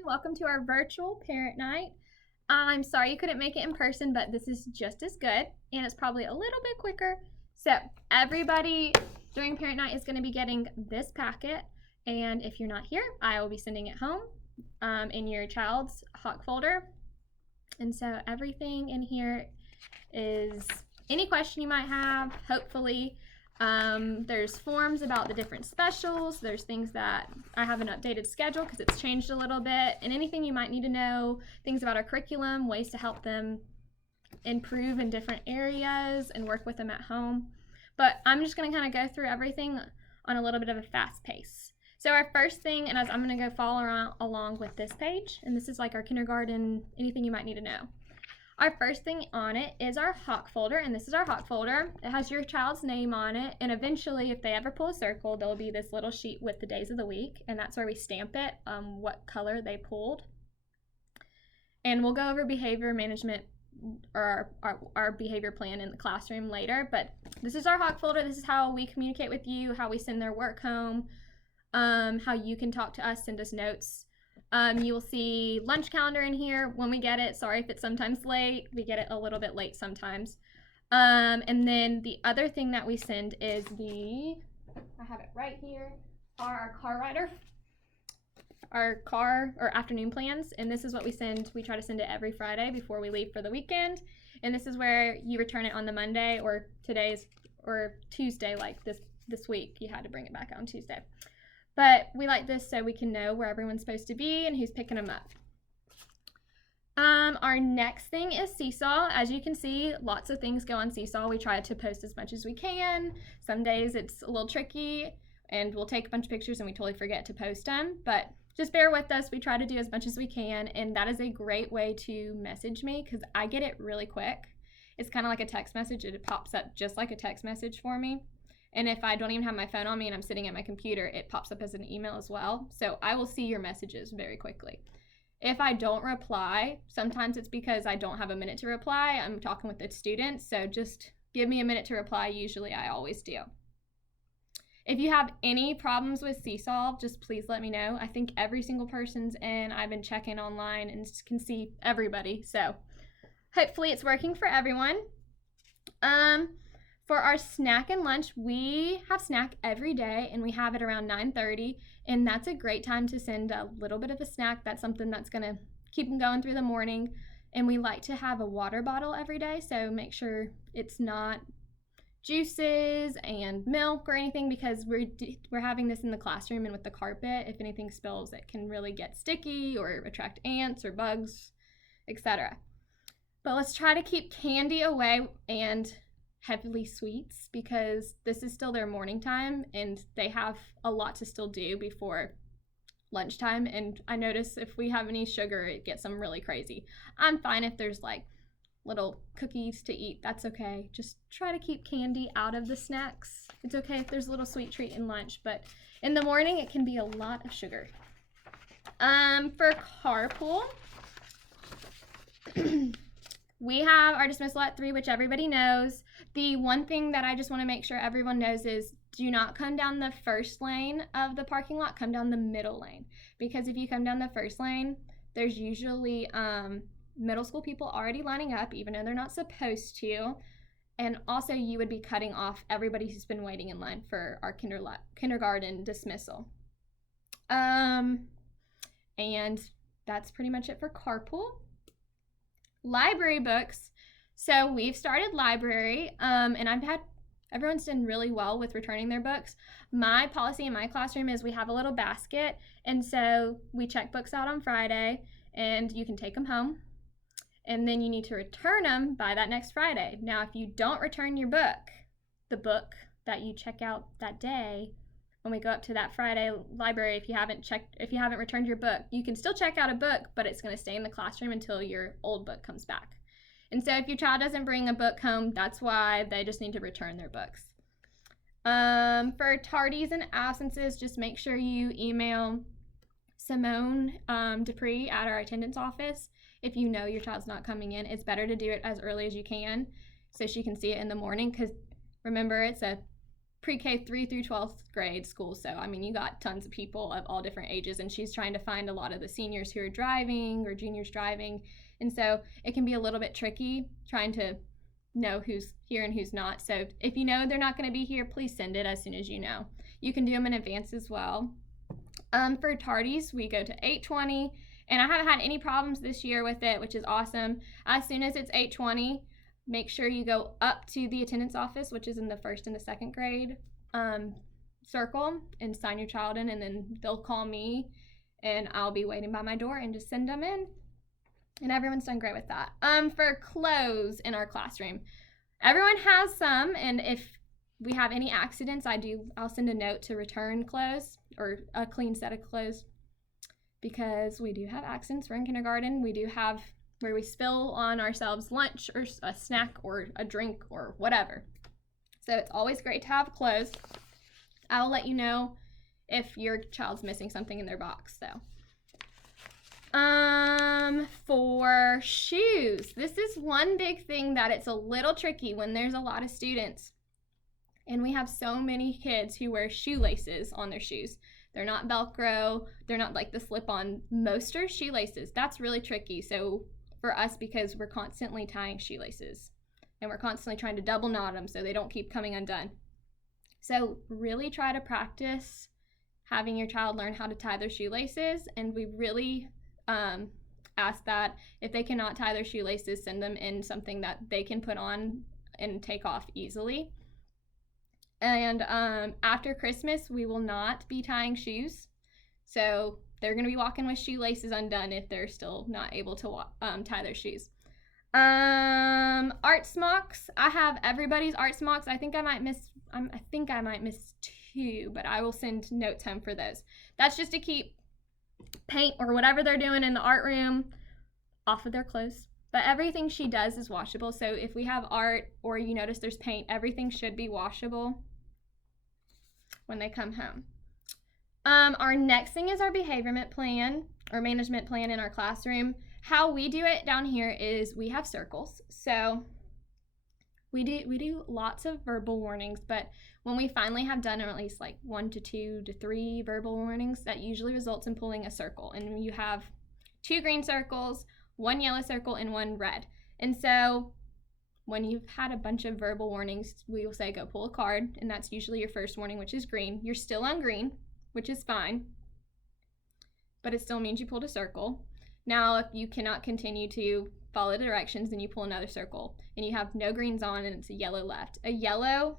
everyone. Welcome to our virtual parent night. I'm sorry you couldn't make it in person, but this is just as good and it's probably a little bit quicker. So everybody during parent night is going to be getting this packet, and if you're not here, I will be sending it home in your child's Hawk folder. And so everything in here is any question you might have, hopefully. There's forms about the different specials. There's things that I have an updated schedule because it's changed a little bit, and anything you might need to know, things about our curriculum, ways to help them improve in different areas and work with them at home. But I'm just going to kind of go through everything on a little bit of a fast pace. So our first thing, and as I'm going to go follow along with this page, and this is like our kindergarten, anything you might need to know. Our first thing on it is our Hawk folder, and this is our Hawk folder. It has your child's name on it, and eventually if they ever pull a circle, there'll be this little sheet with the days of the week, and that's where we stamp it, what color they pulled. And we'll go over behavior management or our behavior plan in the classroom later, but this is our Hawk folder. This is how we communicate with you, how we send their work home, how you can talk to us, send us notes. You will see lunch calendar in here when we get it. Sorry if it's sometimes late. We get it a little bit late sometimes. And then the other thing that we send is I have it right here, our car rider, our car or afternoon plans. And this is what we send. We try to send it every Friday before we leave for the weekend. And this is where you return it on the Monday or Tuesday, like this week. You had to bring it back on Tuesday. But we like this so we can know where everyone's supposed to be and who's picking them up. Our next thing is Seesaw. As you can see, lots of things go on Seesaw. We try to post as much as we can. Some days it's a little tricky and we'll take a bunch of pictures and we totally forget to post them. But just bear with us. We try to do as much as we can, and that is a great way to message me because I get it really quick. It's kind of like a text message. It pops up just like a text message for me. And if I don't even have my phone on me and I'm sitting at my computer, it pops up as an email as well. So I will see your messages very quickly. If I don't reply, sometimes it's because I don't have a minute to reply. I'm talking with the students, so just give me a minute to reply. Usually I always do. If you have any problems with Seesaw, just please let me know. I think every single person's in. I've been checking online and can see everybody. So hopefully it's working for everyone. For our snack and lunch, we have snack every day, and we have it around 9:30, and that's a great time to send a little bit of a snack. That's something that's going to keep them going through the morning, and we like to have a water bottle every day, so make sure it's not juices and milk or anything because we're having this in the classroom, and with the carpet, if anything spills, it can really get sticky or attract ants or bugs, etc. But let's try to keep candy away and heavily sweets because this is still their morning time and they have a lot to still do before lunchtime. And I notice if we have any sugar, it gets them really crazy. I'm fine if there's like little cookies to eat. That's okay. Just try to keep candy out of the snacks. It's okay if there's a little sweet treat in lunch, but in the morning it can be a lot of sugar. For carpool, we have our dismissal at 3, which everybody knows. The one thing that I just want to make sure everyone knows is do not come down the first lane of the parking lot, come down the middle lane. Because if you come down the first lane, there's usually middle school people already lining up, even though they're not supposed to. And also you would be cutting off everybody who's been waiting in line for our kindergarten dismissal. And that's pretty much it for carpool. Library books. So we've started library, and everyone's done really well with returning their books. My policy in my classroom is we have a little basket, and so we check books out on Friday, and you can take them home, and then you need to return them by that next Friday. Now, if you don't return your book, the book that you check out that day, when we go up to that Friday library, if you haven't returned your book, you can still check out a book, but it's going to stay in the classroom until your old book comes back. And so if your child doesn't bring a book home, that's why they just need to return their books. For tardies and absences, just make sure you email Simone Dupree at our attendance office. If you know your child's not coming in, it's better to do it as early as you can so she can see it in the morning because remember, it's a pre-K 3 through 12th grade school. So, I mean, you got tons of people of all different ages, and she's trying to find a lot of the seniors who are driving or juniors driving. And so it can be a little bit tricky trying to know who's here and who's not. So if you know they're not going to be here, please send it as soon as you know. You can do them in advance as well. For tardies, we go to 8:20, and I haven't had any problems this year with it, which is awesome. As soon as it's 8:20, make sure you go up to the attendance office, which is in the 1st and the 2nd grade circle, and sign your child in, and then they'll call me, and I'll be waiting by my door and just send them in. And everyone's done great with that. For clothes in our classroom, everyone has some, and if we have any accidents, I'll send a note to return clothes or a clean set of clothes, because we do have accidents. We're in kindergarten. We do have where we spill on ourselves lunch or a snack or a drink or whatever. So it's always great to have clothes. I'll let you know if your child's missing something in their box, though. For shoes, this is one big thing that it's a little tricky when there's a lot of students and we have so many kids who wear shoelaces on their shoes. They're not Velcro, they're not like the slip-on. Most are shoelaces. That's really tricky. So for us, because we're constantly tying shoelaces and we're constantly trying to double knot them so they don't keep coming undone. So really try to practice having your child learn how to tie their shoelaces, and we really ask that if they cannot tie their shoelaces, send them in something that they can put on and take off easily. And after Christmas, we will not be tying shoes. So they're going to be walking with shoelaces undone if they're still not able to tie their shoes. Art smocks. I have everybody's art smocks. I think I might miss 2, but I will send notes home for those. That's just to keep paint or whatever they're doing in the art room off of their clothes. But everything she does is washable. So if we have art or you notice there's paint, everything should be washable when they come home. Our next thing is our behaviorment plan or management plan in our classroom. How we do it down here is we have circles. So we do lots of verbal warnings, but when we finally have done at least like 1 to 2 to 3 verbal warnings, that usually results in pulling a circle. And you have 2 green circles, 1 yellow circle, and 1 red. And so when you've had a bunch of verbal warnings, we will say go pull a card, and that's usually your first warning, which is green. You're still on green, which is fine, but it still means you pulled a circle. Now, if you cannot continue to follow the directions, then you pull another circle, and you have no greens on, and it's a yellow left. A yellow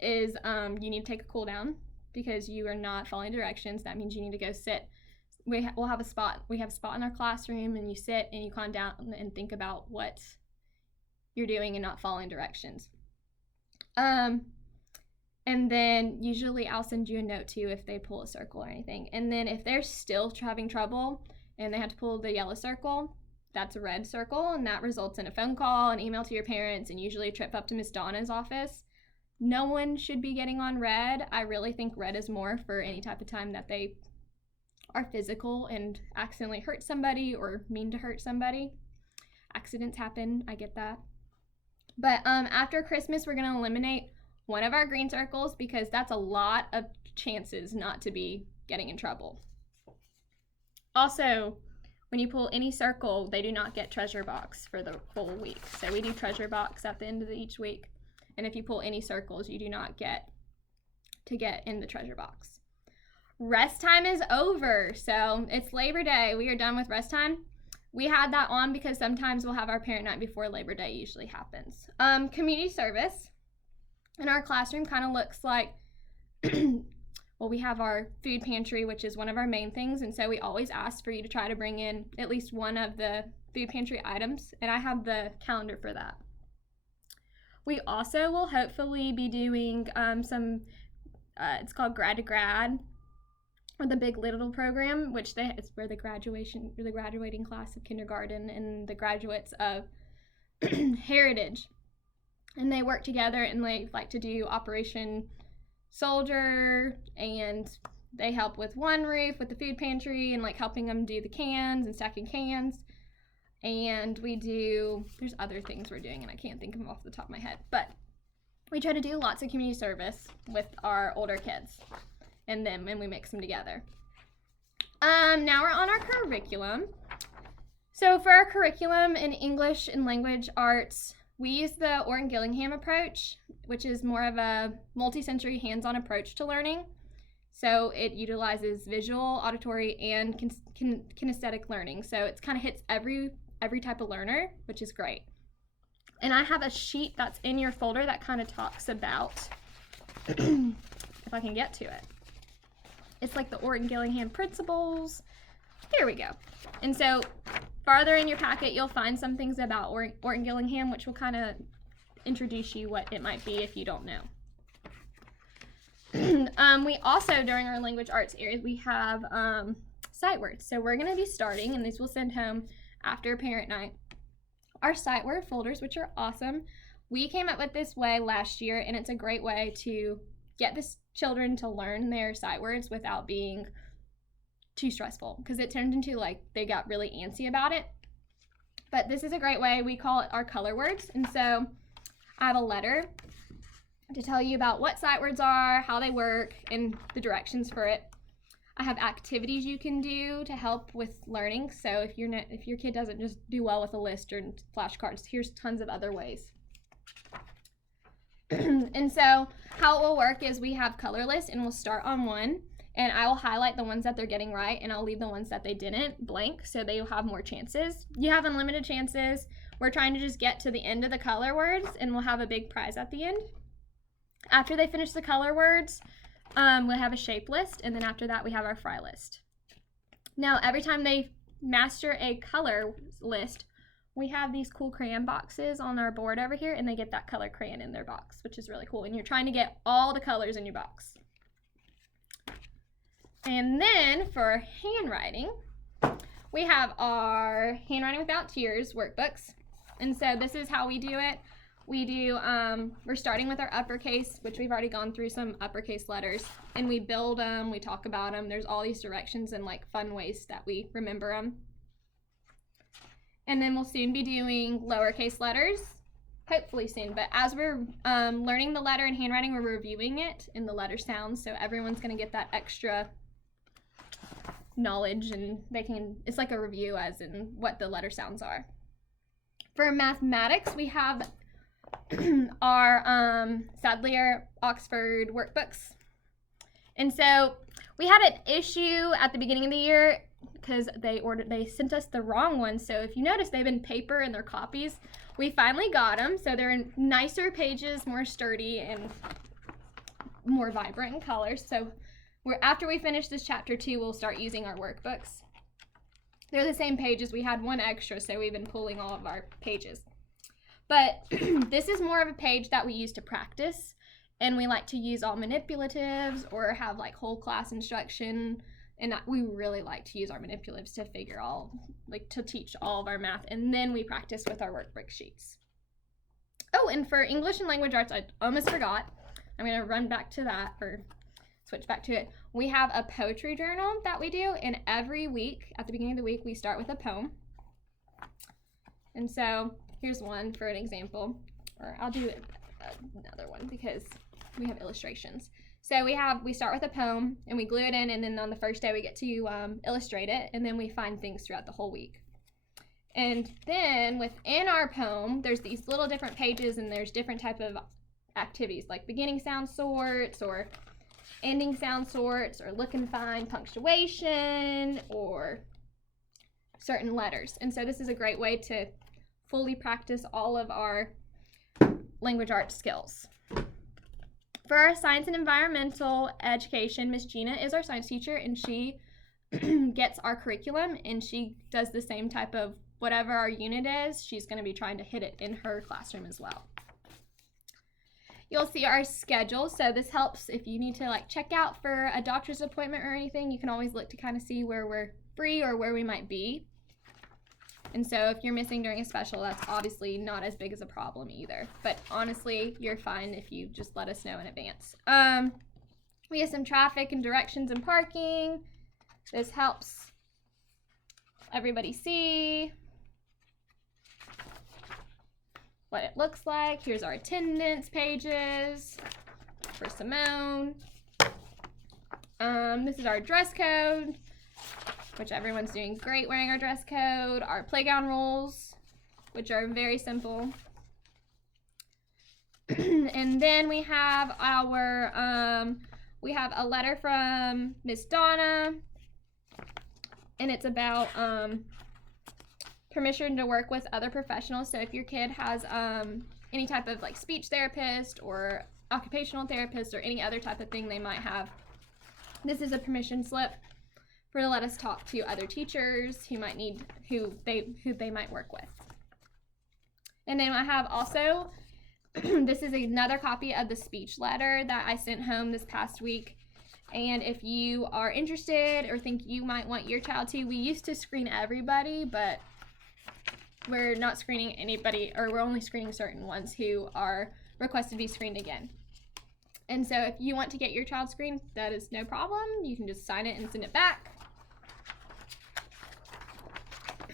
is you need to take a cool down because you are not following directions. That means you need to go sit. We'll have a spot. We have a spot in our classroom, and you sit and you calm down and think about what you're doing and not following directions. And then usually I'll send you a note too if they pull a circle or anything. And then if they're still having trouble and they have to pull the yellow circle, that's a red circle, and that results in a phone call, an email to your parents, and usually a trip up to Miss Donna's office. No one should be getting on red. I really think red is more for any type of time that they are physical and accidentally hurt somebody or mean to hurt somebody. Accidents happen, I get that. But after Christmas, we're going to eliminate one of our green circles because that's a lot of chances not to be getting in trouble. Also, when you pull any circle, they do not get treasure box for the full week. So we do treasure box at the end of each week. And if you pull any circles, you do not get to get in the treasure box. Rest time is over. So it's Labor Day. We are done with rest time. We had that on because sometimes we'll have our parent night before Labor Day usually happens. Community service in our classroom kind of looks like, well, we have our food pantry, which is one of our main things. And so we always ask for you to try to bring in at least one of the food pantry items. And I have the calendar for that. We also will hopefully be doing it's called Grad to Grad, or the Big Little program, which it's for the graduating class of kindergarten and the graduates of Heritage. And they work together and they like to do Operation Soldier, and they help with one roof with the food pantry and like helping them do the cans and stacking cans. And there's other things we're doing and I can't think of them off the top of my head, but we try to do lots of community service with our older kids and we mix them together. Now we're on our curriculum. So for our curriculum in English and language arts, we use the Orton-Gillingham approach, which is more of a multi-sensory hands-on approach to learning. So it utilizes visual, auditory, and kinesthetic learning. So it kind of hits every type of learner, which is great. And I have a sheet that's in your folder that kind of talks about, if I can get to it. It's like the Orton-Gillingham principles. Here we go. And so farther in your packet, you'll find some things about Orton-Gillingham, which will kind of introduce you what it might be if you don't know. We also, during our language arts areas, we have sight words. So we're going to be starting, and these we'll send home after parent night, our sight word folders, which are awesome. We came up with this way last year, and it's a great way to get the children to learn their sight words without being too stressful, because it turned into like they got really antsy about it. But this is a great way. We call it our color words. And so I have a letter to tell you about what sight words are, how they work, and the directions for it. I have activities you can do to help with learning. So if your kid doesn't just do well with a list or flashcards, here's tons of other ways. And so how it will work is we have color lists, and we'll start on one, and I will highlight the ones that they're getting right, and I'll leave the ones that they didn't blank, so they'll have more chances. You have unlimited chances. We're trying to just get to the end of the color words, and we'll have a big prize at the end. After they finish the color words, we'll have a shape list, and then after that we have our fry list. Now every time they master a color list, we have these cool crayon boxes on our board over here, and they get that color crayon in their box, which is really cool. And you're trying to get all the colors in your box. And then for handwriting, we have our Handwriting Without Tears workbooks. And so this is how we do it. We're starting with our uppercase, which we've already gone through some uppercase letters, and we build them, we talk about them. There's all these directions and like fun ways that we remember them. And then we'll soon be doing lowercase letters, hopefully soon. But as we're learning the letter and handwriting, we're reviewing it in the letter sounds. So everyone's going to get that extra knowledge, and it's like a review as in what the letter sounds are. For mathematics, we have our Sadler Oxford workbooks. And so we had an issue at the beginning of the year because they sent us the wrong ones. So if you notice, they've been paper in their copies. We finally got them, so they're in nicer pages, more sturdy, and more vibrant in colors. So after we finish this chapter 2, we'll start using our workbooks. They're the same pages. We had one extra, so we've been pulling all of our pages. But this is more of a page that we use to practice, and we like to use all manipulatives or have like whole class instruction, and we really like to use our manipulatives to teach all of our math, and then we practice with our workbook sheets. Oh, and for English and language arts, I almost forgot. I'm going to run back to that, or switch back to it. We have a poetry journal that we do, and every week, at the beginning of the week, we start with a poem. And so here's one for an example, or I'll do another one because we have illustrations. So we start with a poem, and we glue it in, and then on the first day we get to illustrate it, and then we find things throughout the whole week. And then within our poem, there's these little different pages, and there's different type of activities like beginning sound sorts, or ending sound sorts, or look and find punctuation, or certain letters. And so this is a great way to fully practice all of our language arts skills. For our science and environmental education, Miss Gina is our science teacher, and she gets our curriculum, and she does the same type of whatever our unit is, she's going to be trying to hit it in her classroom as well. You'll see our schedule, so this helps if you need to check out for a doctor's appointment or anything. You can always look to kind of see where we're free or where we might be. And so if you're missing during a special, that's obviously not as big as a problem either. But honestly, you're fine if you just let us know in advance. We have some traffic and directions and parking. This helps everybody see. what it looks like. Here's our attendance pages for Simone. This is our dress code, which everyone's doing great wearing our dress code. Our playground rules, which are very simple. And then we have our, we have a letter from Miss Donna, and it's about permission to work with other professionals. So if your kid has any type of like speech therapist or occupational therapist or any other type of thing they might have, this is a permission slip for to let us talk to other teachers who might need, who they might work with. And then I have also, this is another copy of the speech letter that I sent home this past week. And if you are interested or think you might want your child to, we used to screen everybody, but we're not screening anybody, or we're only screening certain ones who are requested to be screened again. And so if you want to get your child screened, that is no problem. You can just sign it and send it back.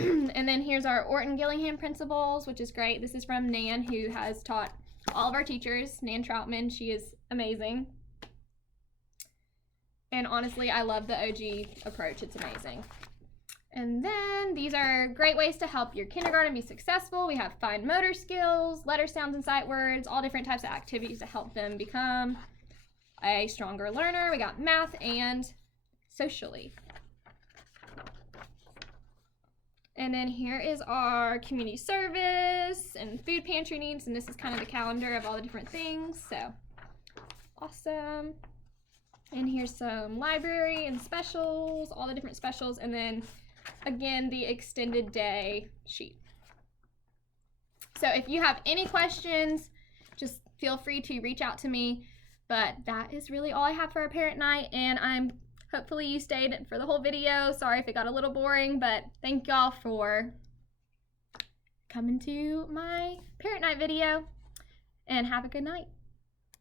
And then here's our Orton Gillingham principles, which is great. This is from Nan, who has taught all of our teachers. Nan Troutman, she is amazing. And honestly, I love the OG approach. It's amazing. And then these are great ways to help your kindergarten be successful. We have fine motor skills, letter sounds and sight words, all different types of activities to help them become a stronger learner. We got math and socially. And then here is our community service and food pantry needs, and this is kind of the calendar of all the different things, so awesome. And here's some library and specials, all the different specials, and then again the extended day sheet. So if you have any questions, just feel free to reach out to me. But that is really all I have for our parent night, and hopefully you stayed for the whole video. Sorry if it got a little boring, but thank y'all for coming to my parent night video, and have a good night.